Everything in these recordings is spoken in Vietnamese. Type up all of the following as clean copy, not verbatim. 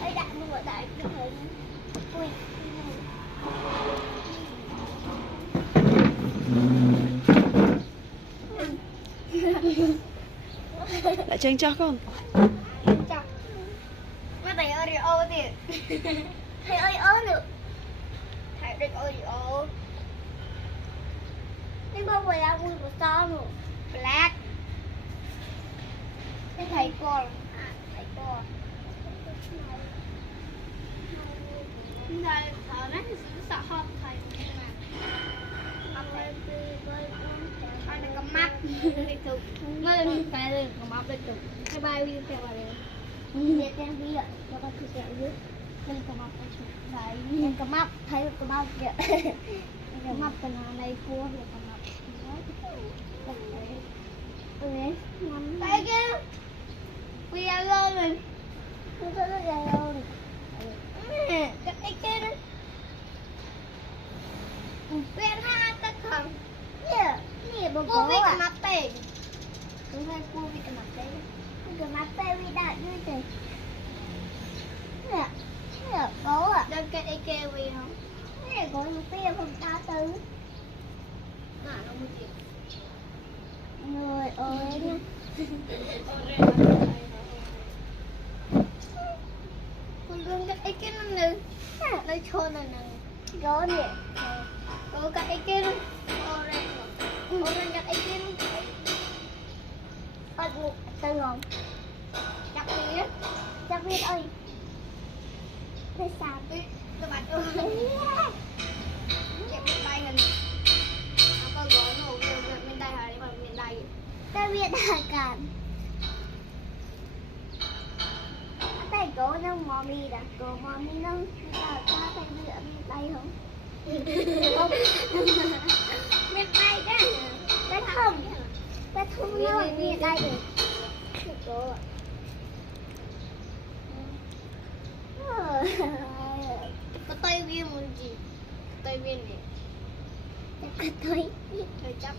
Ấy đại mua ở đại được rồi. Ui. Lại tranh cho con. Chọc. Mà thầy ơi đi ô thì. Thầy ơi ớ nữa. Thầy đi ơi đi ô. Nhưng mà vừa là vui của sao nữa. Black. Cái thầy con. À, thầy con. Thầy nó sợ không thầy nhưng mà thầy đừng có mắt đi tụt mới phải đừng có mắt đi tụt cái bài video theo vào đây để xem video cho con thực hiện dưới đừng có mắt đi tụt đấy đừng có mắt thấy có mắt kìa đừng có mắt cái này cua đừng có mắt đây kia video rồi không có video rồi cái kia đó Viên ha tất không Nè bố cô vi cái mặt tê đúng rồi cô vi cái mặt tê cái mặt tê vi đại như thế nè nè bố à đâu cái kêu vi không nè có một cái không ta tư nó một chuyện người ơi nha con gương cái nó nữ nó chôn là nè gió nè cái kia luôn orange cái kia luôn từ ngon chắc biết ơi thế sao biết các bạn ơi chạy bên tay hình có gọi nó bên tay hả mà bên tay ta biết là cần tay cổ nó mò mi đã cổ mò mi nó ta tay bị ở bên tay không không bên tay đó cái thông nó bên tay được cổ có tay viên một gì tay viên này cái tay tay chấp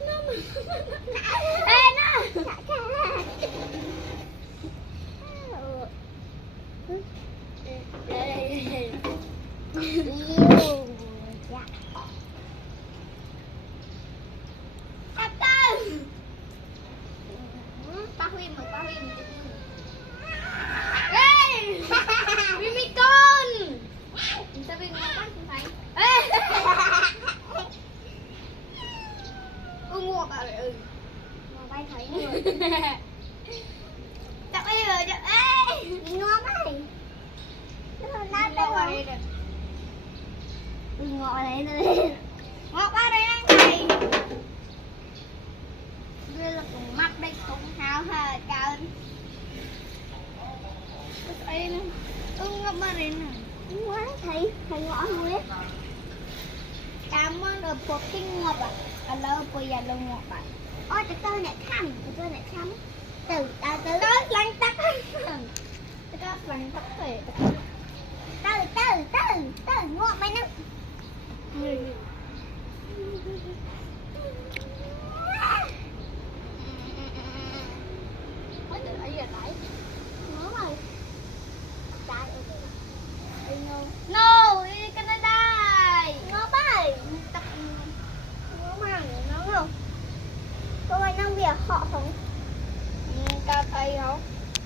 nó mà ê nó mua bà ơi mà bay thấy người chắc ấy rồi chắc ê ngon ấy nó nát đây rồi ngọ này này ngọ ba đây đang này đây là cùng mắt đây cũng hào hà cao ấy nữa ngọ ba đây nè quá thầy ngọ luôn đấy cảm ơn được một cái ngọt à alo bây giờ luôn ngọt bạn ôi tôi này khăn tôi này khăn từ từ lăn tắt cái lăn tắt thì từ ngọt mày nó mới từ nãy giờ nãy nó rồi trái no Canada nó bay nó không tôi năng việc họ không cà phê không